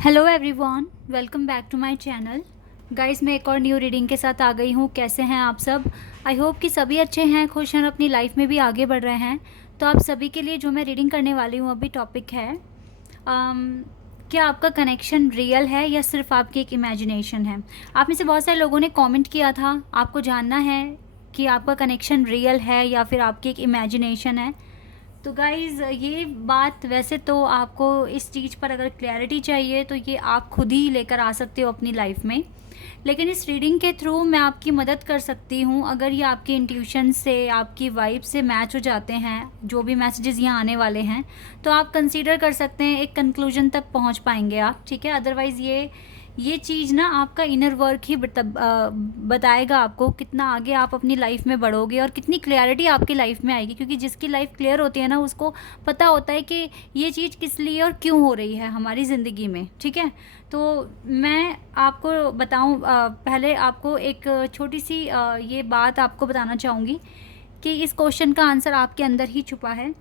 Hello everyone, welcome back to my channel. Guys, मैं एक और न्यू रीडिंग के साथ आ गई हूँ। कैसे हैं आप सब? आई होप कि सभी अच्छे हैं, खुश हैं, अपनी लाइफ में भी आगे बढ़ रहे हैं। तो आप सभी के लिए जो मैं रीडिंग करने वाली हूँ अभी टॉपिक है क्या आपका कनेक्शन रियल है या सिर्फ आपकी एक इमेजिनेशन है। आप में से बहुत सारे लोगों ने कमेंट किया था, आपको जानना है कि आपका कनेक्शन रियल है या फिर आपकी एक इमेजिनेशन है। तो गाइज़, ये बात वैसे तो आपको इस चीज़ पर अगर क्लैरिटी चाहिए तो ये आप खुद ही लेकर आ सकते हो अपनी लाइफ में। लेकिन इस रीडिंग के थ्रू मैं आपकी मदद कर सकती हूँ। अगर ये आपके इंट्यूशन से, आपकी वाइब से मैच हो जाते हैं, जो भी मैसेजेस यहाँ आने वाले हैं, तो आप कंसीडर कर सकते हैं, एक कंक्लूजन तक पहुँच पाएंगे आप। ठीक है, अदरवाइज़ ये चीज़ ना आपका इनर वर्क ही बताएगा आपको कितना आगे आप अपनी लाइफ में बढ़ोगे और कितनी क्लैरिटी आपकी लाइफ में आएगी। क्योंकि जिसकी लाइफ क्लियर होती है ना, उसको पता होता है कि ये चीज़ किस लिए और क्यों हो रही है हमारी ज़िंदगी में। ठीक है, तो मैं आपको बताऊं, पहले आपको एक छोटी सी ये बात आपको बताना चाहूँगी कि इस क्वेश्चन का आंसर आपके अंदर ही छुपा है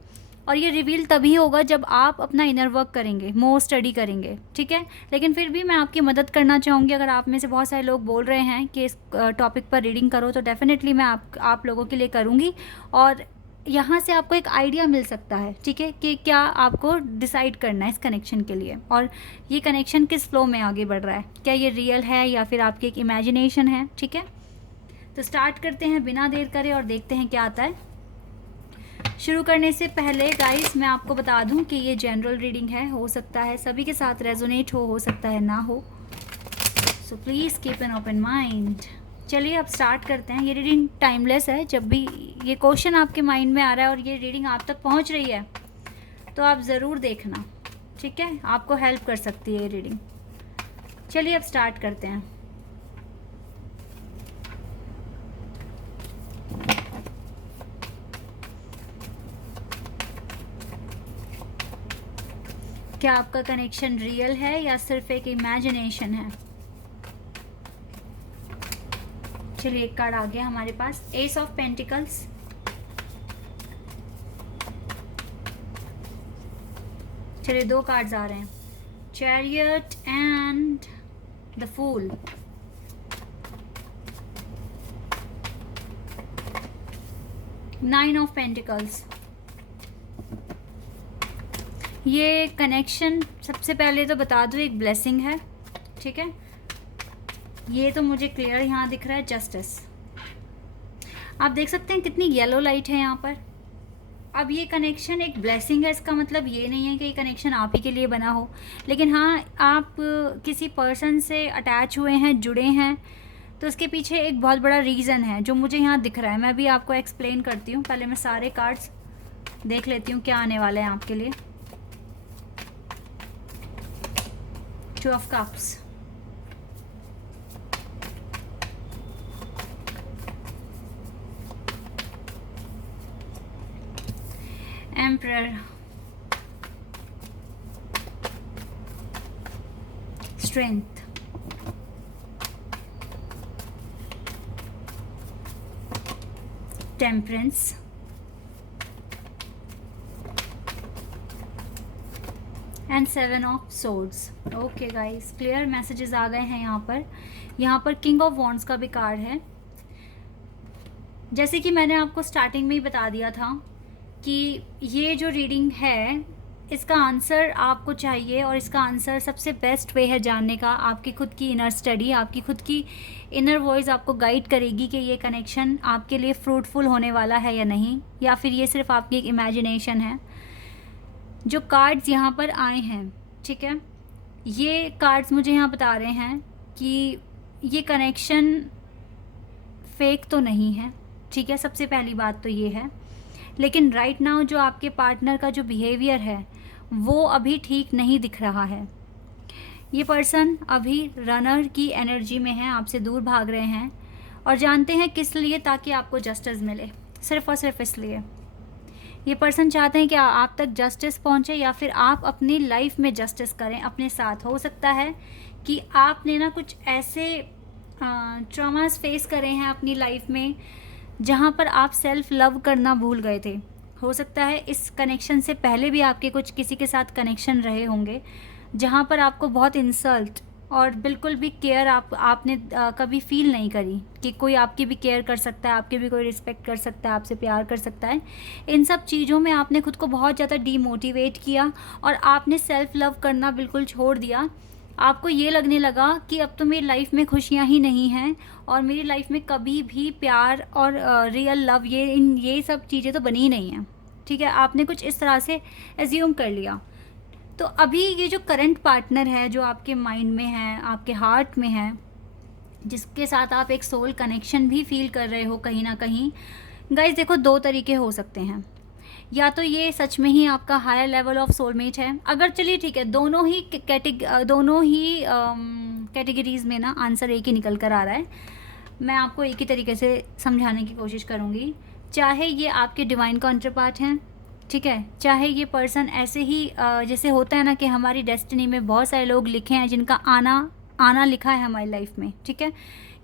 और ये रिवील तभी होगा जब आप अपना इनर वर्क करेंगे, मोर स्टडी करेंगे। ठीक है, लेकिन फिर भी मैं आपकी मदद करना चाहूँगी। अगर आप में से बहुत सारे लोग बोल रहे हैं कि इस टॉपिक पर रीडिंग करो, तो डेफिनेटली मैं आप लोगों के लिए करूँगी और यहाँ से आपको एक आइडिया मिल सकता है। ठीक है, कि क्या आपको डिसाइड करना है इस कनेक्शन के लिए और ये कनेक्शन किस फ्लो में आगे बढ़ रहा है, क्या ये रियल है या फिर आपकी एक इमेजिनेशन है। ठीक है, तो स्टार्ट करते हैं बिना देर करे और देखते हैं क्या आता है। शुरू करने से पहले गाइस, मैं आपको बता दूं कि ये जनरल रीडिंग है, हो सकता है सभी के साथ रेजोनेट हो सकता है ना हो, so please keep an open mind. चलिए अब स्टार्ट करते हैं। ये रीडिंग टाइमलेस है। जब भी ये क्वेश्चन आपके माइंड में आ रहा है और ये रीडिंग आप तक पहुंच रही है तो आप ज़रूर देखना। ठीक है, आपको हेल्प कर सकती है ये रीडिंग। चलिए अब स्टार्ट करते हैं। क्या आपका कनेक्शन रियल है या सिर्फ एक इमेजिनेशन है? चलिए, एक कार्ड आ गया हमारे पास, एस ऑफ पेंटिकल्स। चलिए, दो कार्ड्स आ रहे हैं, chariot and the fool. Nine of pentacles. ये कनेक्शन सबसे पहले तो बता दूँ एक ब्लेसिंग है। ठीक है, ये तो मुझे क्लियर यहाँ दिख रहा है, जस्टिस। आप देख सकते हैं कितनी येलो लाइट है यहाँ पर। अब ये कनेक्शन एक ब्लेसिंग है, इसका मतलब ये नहीं है कि ये कनेक्शन आप ही के लिए बना हो, लेकिन हाँ, आप किसी पर्सन से अटैच हुए हैं, जुड़े हैं, तो उसके पीछे एक बहुत बड़ा रीज़न है जो मुझे यहाँ दिख रहा है। मैं भी आपको एक्सप्लेन करती हूँ। पहले मैं सारे कार्ड्स देख लेती हूँ क्या आने वाले हैं आपके लिए। Two of cups, emperor, strength, temperance, and seven of swords. Okay guys, clear messages आ गए हैं यहाँ पर। यहाँ पर किंग ऑफ वॉन्ड्स का भी कार्ड है। जैसे कि मैंने आपको स्टार्टिंग में ही बता दिया था कि ये जो रीडिंग है, इसका आंसर आपको चाहिए और इसका आंसर सबसे बेस्ट वे है जानने का आपकी खुद की इनर स्टडी। आपकी खुद की इनर वॉइस आपको गाइड करेगी कि ये कनेक्शन आपके लिए फ्रूटफुल होने वाला है या नहीं, या फिर ये सिर्फ आपकी एक इमेजिनेशन है। जो कार्ड्स यहाँ पर आए हैं, ठीक है, ये कार्ड्स मुझे यहाँ बता रहे हैं कि ये कनेक्शन फेक तो नहीं है। ठीक है, सबसे पहली बात तो ये है। लेकिन राइट नाउ जो आपके पार्टनर का जो बिहेवियर है वो अभी ठीक नहीं दिख रहा है। ये पर्सन अभी रनर की एनर्जी में है, आपसे दूर भाग रहे हैं और जानते हैं किस लिए, ताकि आपको जस्टिस मिले, सिर्फ और सिर्फ इसलिए। ये पर्सन चाहते हैं कि आप तक जस्टिस पहुंचे या फिर आप अपनी लाइफ में जस्टिस करें अपने साथ। हो सकता है कि आपने ना कुछ ऐसे ट्रॉमास फेस करे हैं अपनी लाइफ में जहाँ पर आप सेल्फ लव करना भूल गए थे। हो सकता है इस कनेक्शन से पहले भी आपके कुछ किसी के साथ कनेक्शन रहे होंगे जहाँ पर आपको बहुत इंसल्ट और बिल्कुल भी केयर आपने कभी फ़ील नहीं करी कि कोई आपकी भी केयर कर सकता है, आपकी भी कोई रिस्पेक्ट कर सकता है, आपसे प्यार कर सकता है। इन सब चीज़ों में आपने खुद को बहुत ज़्यादा डीमोटिवेट किया और आपने सेल्फ़ लव करना बिल्कुल छोड़ दिया। आपको ये लगने लगा कि अब तो मेरी लाइफ में खुशियाँ ही नहीं हैं और मेरी लाइफ में कभी भी प्यार और रियल लव ये सब चीज़ें तो बनी ही नहीं हैं, ठीक है? आपने कुछ इस तरह से एज्यूम कर लिया। तो अभी ये जो करंट पार्टनर है, जो आपके माइंड में है, आपके हार्ट में है, जिसके साथ आप एक सोल कनेक्शन भी फील कर रहे हो कहीं ना कहीं, गाइस देखो 2 तरीके हो सकते हैं। या तो ये सच में ही आपका हायर लेवल ऑफ सोलमेट है, अगर चलिए ठीक है, दोनों ही कैटेगरीज में ना आंसर एक ही निकल कर आ रहा है। मैं आपको एक ही तरीके से समझाने की कोशिश करूँगी। चाहे ये आपके डिवाइन काउंटरपार्ट हैं, ठीक है, चाहे ये पर्सन ऐसे ही जैसे होता है ना कि हमारी डेस्टिनी में बहुत सारे लोग लिखे हैं जिनका आना लिखा है हमारी लाइफ में, ठीक है।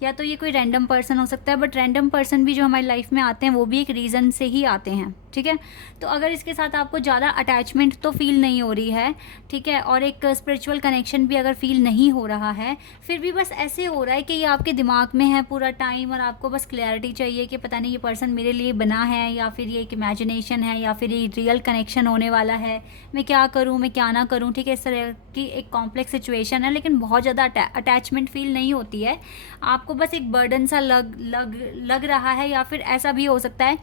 या तो ये कोई रैंडम पर्सन हो सकता है, बट रैंडम पर्सन भी जो हमारी लाइफ में आते हैं वो भी एक रीज़न से ही आते हैं, ठीक है। तो अगर इसके साथ आपको ज़्यादा अटैचमेंट तो फील नहीं हो रही है, ठीक है, और एक स्पिरिचुअल कनेक्शन भी अगर फील नहीं हो रहा है, फिर भी बस ऐसे हो रहा है कि ये आपके दिमाग में है पूरा टाइम और आपको बस क्लैरिटी चाहिए कि पता नहीं ये पर्सन मेरे लिए बना है या फिर ये एक इमेजिनेशन है या फिर ये रियल कनेक्शन होने वाला है, मैं क्या करूँ मैं क्या ना करूँ, ठीक है। इस तरह की एक कॉम्प्लेक्स सिचुएशन है, लेकिन बहुत ज़्यादा अटैचमेंट फील नहीं होती है, आपको बस एक बर्डन सा लग रहा है। या फिर ऐसा भी हो सकता है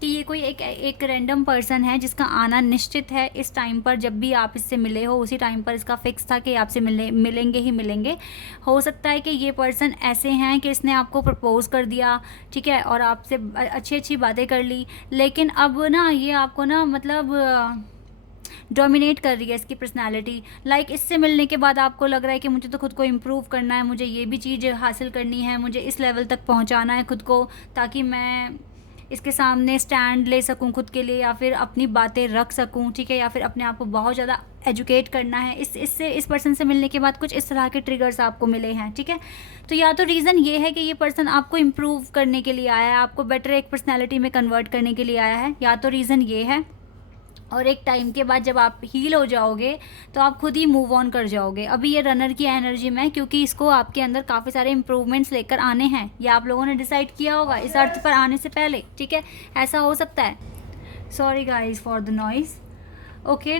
कि ये कोई एक रैंडम पर्सन है जिसका आना निश्चित है इस टाइम पर, जब भी आप इससे मिले हो उसी टाइम पर इसका फिक्स था कि आपसे मिलेंगे ही मिलेंगे। हो सकता है कि ये पर्सन ऐसे हैं कि इसने आपको प्रपोज़ कर दिया, ठीक है, और आपसे अच्छी अच्छी बातें कर ली, लेकिन अब ना ये आपको ना मतलब डोमिनेट कर रही है इसकी पर्सनालिटी। लाइक इससे मिलने के बाद आपको लग रहा है कि मुझे तो खुद को इम्प्रूव करना है, मुझे ये भी चीज़ हासिल करनी है, मुझे इस लेवल तक पहुंचाना है खुद को, ताकि मैं इसके सामने स्टैंड ले सकूं खुद के लिए, या फिर अपनी बातें रख सकूं, ठीक है, या फिर अपने आप को बहुत ज़्यादा एजुकेट करना है। इस पर्सन से मिलने के बाद कुछ इस तरह के ट्रिगर्स आपको मिले हैं, ठीक है। तो या तो रीज़न ये है कि ये पर्सन आपको इम्प्रूव करने के लिए आया है, आपको बेटर एक पर्सनैलिटी में कन्वर्ट करने के लिए आया है, या तो रीज़न ये है। और एक टाइम के बाद जब आप हील हो जाओगे तो आप खुद ही मूव ऑन कर जाओगे। अभी ये रनर की एनर्जी में, क्योंकि इसको आपके अंदर काफ़ी सारे इंप्रूवमेंट्स लेकर आने हैं, या आप लोगों ने डिसाइड किया होगा इस अर्थ पर आने से पहले, ठीक है, ऐसा हो सकता है। Sorry guys for the noise. Okay,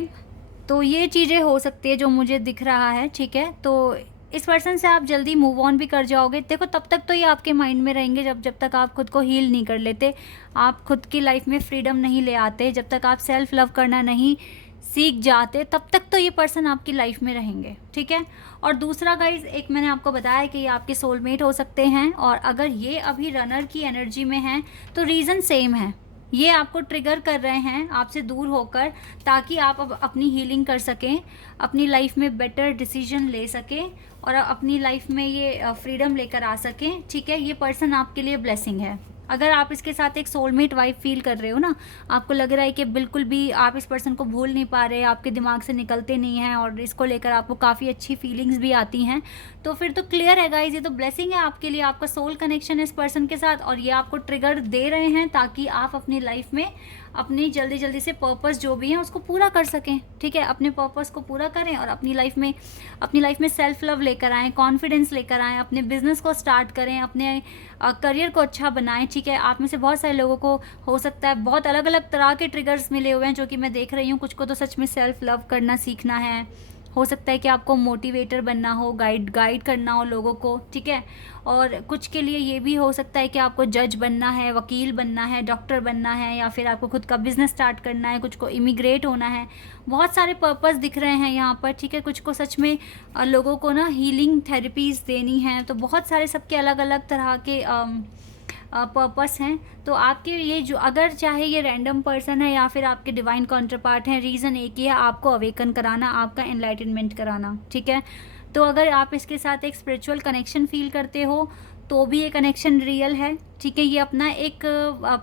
तो ये चीज़ें हो सकती है जो मुझे दिख रहा है, ठीक है। तो इस पर्सन से आप जल्दी मूव ऑन भी कर जाओगे। देखो तब तक तो ये आपके माइंड में रहेंगे जब तक आप खुद को हील नहीं कर लेते, आप खुद की लाइफ में फ्रीडम नहीं ले आते, जब तक आप सेल्फ लव करना नहीं सीख जाते, तब तक तो ये पर्सन आपकी लाइफ में रहेंगे, ठीक है। और दूसरा गाइज, एक मैंने आपको बताया कि ये आपके सोलमेट हो सकते हैं, और अगर ये अभी रनर की एनर्जी में हैं तो रीज़न सेम है, ये आपको ट्रिगर कर रहे हैं आपसे दूर होकर, ताकि आप अब अपनी हीलिंग कर सकें, अपनी लाइफ में बेटर डिसीजन ले सकें और अपनी लाइफ में ये फ्रीडम लेकर आ सकें, ठीक है। ये पर्सन आपके लिए ब्लेसिंग है। अगर आप इसके साथ एक सोलमेट वाइब फील कर रहे हो ना, आपको लग रहा है कि बिल्कुल भी आप इस पर्सन को भूल नहीं पा रहे, आपके दिमाग से निकलते नहीं हैं और इसको लेकर आपको काफ़ी अच्छी फीलिंग्स भी आती हैं, तो फिर तो क्लियर है गाइज, ये तो ब्लेसिंग है आपके लिए, आपका सोल कनेक्शन है इस पर्सन के साथ, और ये आपको ट्रिगर दे रहे हैं ताकि आप अपनी लाइफ में अपनी जल्दी से पर्पस जो भी है उसको पूरा कर सकें, ठीक है। अपने पर्पस को पूरा करें और अपनी लाइफ में सेल्फ लव लेकर आएँ, कॉन्फिडेंस लेकर आएँ, अपने बिजनेस को स्टार्ट करें, अपने करियर को अच्छा बनाएं, ठीक है। आप में से बहुत सारे लोगों को हो सकता है बहुत अलग अलग तरह के ट्रिगर्स मिले हुए हैं जो कि मैं देख रही हूँ। कुछ को तो सच में सेल्फ लव करना सीखना है, हो सकता है कि आपको मोटिवेटर बनना हो, गाइड करना हो लोगों को, ठीक है। और कुछ के लिए ये भी हो सकता है कि आपको जज बनना है, वकील बनना है, डॉक्टर बनना है, या फिर आपको खुद का बिजनेस स्टार्ट करना है, कुछ को इमिग्रेट होना है। बहुत सारे पर्पस दिख रहे हैं यहाँ पर, ठीक है। कुछ को सच में लोगों को ना हीलिंग थेरेपीज़ देनी है, तो बहुत सारे सबके अलग अलग तरह के पर्पस हैं। तो आपके ये जो, अगर चाहे ये रैंडम पर्सन है या फिर आपके डिवाइन काउंटरपार्ट हैं, रीज़न एक ही है, आपको अवेकन कराना, आपका एनलाइटनमेंट कराना, ठीक है। तो अगर आप इसके साथ एक स्पिरिचुअल कनेक्शन फील करते हो तो भी ये कनेक्शन रियल है, ठीक है। ये अपना एक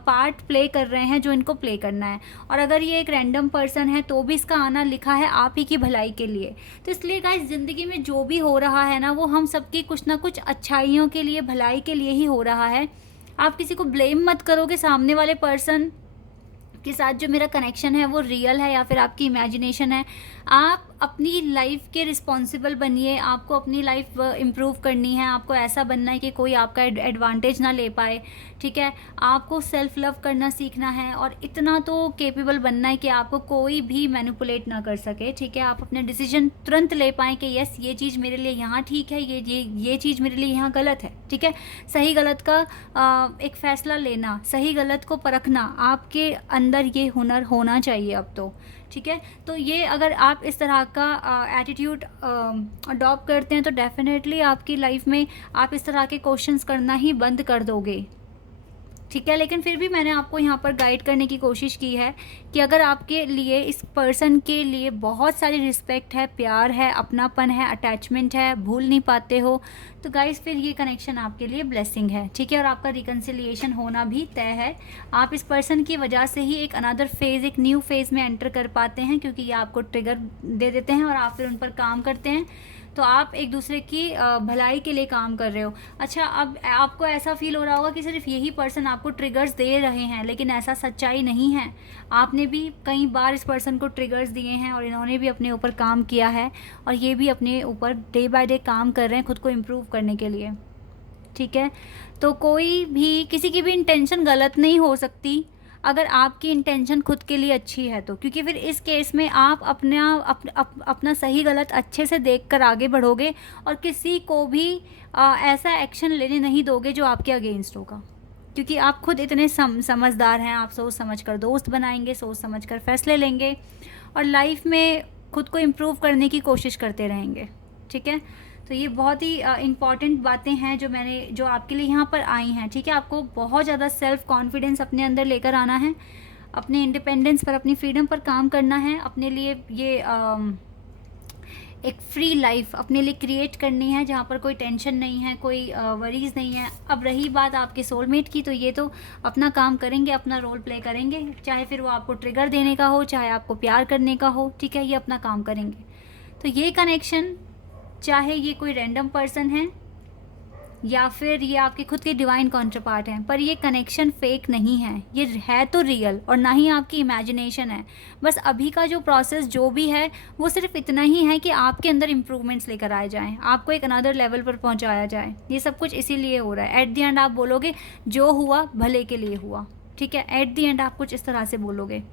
पार्ट प्ले कर रहे हैं जो इनको प्ले करना है, और अगर ये एक रैंडम पर्सन है तो भी इसका आना लिखा है आप ही की भलाई के लिए। तो इसलिए गाइस, ज़िंदगी में जो भी हो रहा है ना, वो हम सबकी कुछ ना कुछ अच्छाइयों के लिए, भलाई के लिए ही हो रहा है। आप किसी को ब्लेम मत करो कि सामने वाले पर्सन के साथ जो मेरा कनेक्शन है वो रियल है या फिर आपकी इमेजिनेशन है। आप अपनी लाइफ के रिस्पॉन्सिबल बनिए। आपको अपनी लाइफ इम्प्रूव करनी है, आपको ऐसा बनना है कि कोई आपका एडवांटेज ना ले पाए, ठीक है। आपको सेल्फ लव करना सीखना है और इतना तो कैपेबल बनना है कि आपको कोई भी मैनिपुलेट ना कर सके, ठीक है। आप अपने डिसीजन तुरंत ले पाएँ कि यस ये चीज़ मेरे लिए यहाँ ठीक है, ये चीज़ मेरे लिए यहाँ गलत है, ठीक है। सही गलत का एक फ़ैसला लेना, सही गलत को परखना, आपके अंदर ये हुनर होना चाहिए अब तो, ठीक है। तो ये अगर आप इस तरह का एटीट्यूड अडॉप्ट करते हैं तो डेफिनेटली आपकी लाइफ में आप इस तरह के क्वेश्चंस करना ही बंद कर दोगे, ठीक है। लेकिन फिर भी मैंने आपको यहाँ पर गाइड करने की कोशिश की है कि अगर आपके लिए इस पर्सन के लिए बहुत सारी रिस्पेक्ट है, प्यार है, अपनापन है, अटैचमेंट है, भूल नहीं पाते हो, तो गाइस फिर ये कनेक्शन आपके लिए ब्लेसिंग है, ठीक है। और आपका रिकन्सिलिएशन होना भी तय है। आप इस पर्सन की वजह से ही एक अनदर फेज़, एक न्यू फेज़ में एंटर कर पाते हैं, क्योंकि ये आपको ट्रिगर दे देते हैं और आप फिर उन पर काम करते हैं। तो आप एक दूसरे की भलाई के लिए काम कर रहे हो। अच्छा, अब आपको ऐसा फील हो रहा होगा कि सिर्फ यही पर्सन आपको ट्रिगर्स दे रहे हैं, लेकिन ऐसा सच्चाई नहीं है। आपने भी कई बार इस पर्सन को ट्रिगर्स दिए हैं और इन्होंने भी अपने ऊपर काम किया है और ये भी अपने ऊपर डे बाय डे काम कर रहे हैं खुद को इम्प्रूव करने के लिए, ठीक है। तो कोई भी किसी की भी इंटेंशन गलत नहीं हो सकती अगर आपकी इंटेंशन खुद के लिए अच्छी है तो, क्योंकि फिर इस केस में आप अपना सही गलत अच्छे से देखकर आगे बढ़ोगे और किसी को भी ऐसा एक्शन लेने नहीं दोगे जो आपके अगेंस्ट होगा, क्योंकि आप खुद इतने समझदार हैं। आप सोच समझ कर दोस्त बनाएंगे, सोच समझ कर फैसले लेंगे और लाइफ में खुद को इम्प्रूव करने की कोशिश करते रहेंगे, ठीक है। तो ये बहुत ही इम्पॉर्टेंट बातें हैं जो आपके लिए यहाँ पर आई हैं, ठीक है। आपको बहुत ज़्यादा सेल्फ कॉन्फिडेंस अपने अंदर लेकर आना है, अपने इंडिपेंडेंस पर, अपनी फ्रीडम पर काम करना है, अपने लिए ये एक फ्री लाइफ अपने लिए क्रिएट करनी है जहाँ पर कोई टेंशन नहीं है, कोई वरीज़ नहीं है। अब रही बात आपके सोलमेट की, तो ये तो अपना काम करेंगे, अपना रोल प्ले करेंगे, चाहे फिर वो आपको ट्रिगर देने का हो, चाहे आपको प्यार करने का हो, ठीक है। ये अपना काम करेंगे। तो ये कनेक्शन, चाहे ये कोई रैंडम पर्सन है या फिर ये आपके खुद के डिवाइन कॉन्ट्रपार्ट हैं, पर ये कनेक्शन फेक नहीं है, ये है तो रियल और ना ही आपकी इमेजिनेशन है। बस अभी का जो प्रोसेस जो भी है वो सिर्फ इतना ही है कि आपके अंदर इम्प्रूवमेंट्स लेकर आए जाएं, आपको एक अनदर लेवल पर पहुंचाया जाए। ये सब कुछ इसीलिए हो रहा है। एट द एंड आप बोलोगे जो हुआ भले के लिए हुआ, ठीक है। एट द एंड आप कुछ इस तरह से बोलोगे,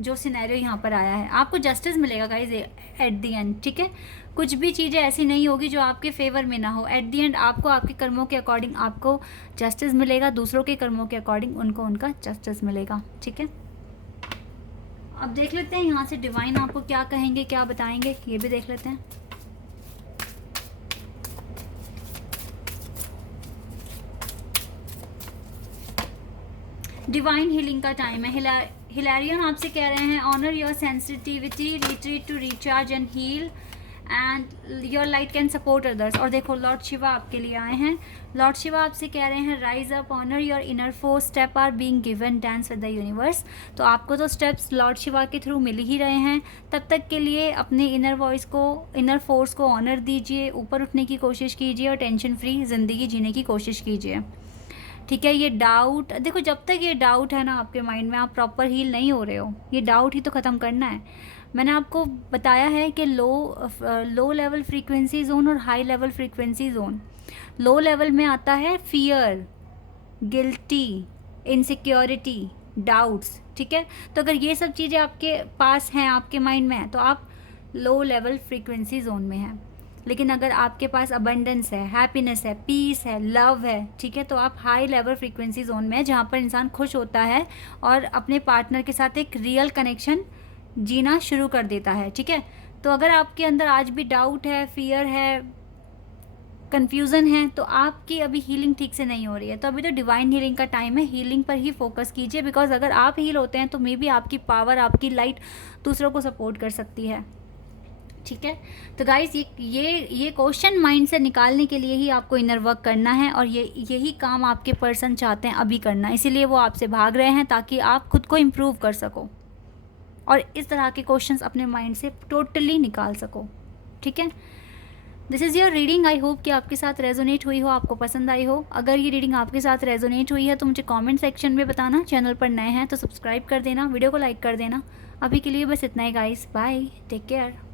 जो सिनेरियो यहाँ पर आया है आपको जस्टिस मिलेगा गाइज एट द एंड, ठीक है। कुछ भी चीज़ें ऐसी नहीं होगी जो आपके फेवर में ना हो। एट द एंड आपको आपके कर्मों के अकॉर्डिंग आपको जस्टिस मिलेगा, दूसरों के कर्मों के अकॉर्डिंग उनको उनका जस्टिस मिलेगा, ठीक है। अब देख लेते हैं यहाँ से डिवाइन आपको क्या कहेंगे, क्या बताएंगे, ये भी देख लेते हैं। डिवाइन हीलिंग का टाइम है। हिलैरियन आपसे कह रहे हैं honour your sensitivity, retreat to recharge and heal and your light can support others. और देखो लॉर्ड शिवा आपके लिए आए हैं। लॉर्ड शिवा आपसे कह रहे हैं rise up, honour your inner force, step are being given, dance with the universe. तो आपको तो स्टेप्स लॉर्ड शिवा के थ्रू मिल ही रहे हैं। तब तक के लिए अपने इनर वॉइस को, इनर फोर्स को ऑनर दीजिए, ऊपर उठने की कोशिश कीजिए और टेंशन फ्री ज़िंदगी जीने की कोशिश कीजिए, ठीक है। ये डाउट, देखो जब तक ये डाउट है ना आपके माइंड में, आप प्रॉपर हील नहीं हो रहे हो। ये डाउट ही तो ख़त्म करना है। मैंने आपको बताया है कि लो लेवल फ्रीक्वेंसी जोन और high level frequency zone. Low level में आता है फियर, गिल्टी, इनसिक्योरिटी, डाउट्स, ठीक है। तो अगर ये सब चीज़ें आपके पास हैं, आपके माइंड में है, तो आप लो लेवल फ्रीक्वेंसी जोन में हैं। लेकिन अगर आपके पास अबंडेंस है, हैप्पीनेस है, पीस है, लव है, ठीक है, तो आप हाई लेवल फ्रीक्वेंसी जोन में है, जहाँ पर इंसान खुश होता है और अपने पार्टनर के साथ एक रियल कनेक्शन जीना शुरू कर देता है, ठीक है। तो अगर आपके अंदर आज भी डाउट है, फियर है, कन्फ्यूज़न है, तो आपकी अभी हीलिंग ठीक से नहीं हो रही है। तो अभी तो डिवाइन हीलिंग का टाइम है, हीलिंग पर ही फोकस कीजिए। बिकॉज अगर आप हील होते हैं तो मे बी आपकी पावर, आपकी लाइट दूसरों को सपोर्ट कर सकती है, ठीक है। तो गाइस ये क्वेश्चन माइंड से निकालने के लिए ही आपको इनर वर्क करना है और यही काम आपके पर्सन चाहते हैं अभी करना। इसीलिए वो आपसे भाग रहे हैं ताकि आप खुद को इम्प्रूव कर सको और इस तरह के क्वेश्चंस अपने माइंड से टोटली निकाल सको, ठीक है। This is your reading. I hope कि आपके साथ रेजोनेट हुई हो, आपको पसंद आई हो। अगर ये रीडिंग आपके साथ रेजोनेट हुई है तो मुझे कमेंट सेक्शन में बताना। चैनल पर नए हैं तो सब्सक्राइब कर देना, वीडियो को लाइक कर देना। अभी के लिए बस इतना ही गाइस, बाय, टेक केयर।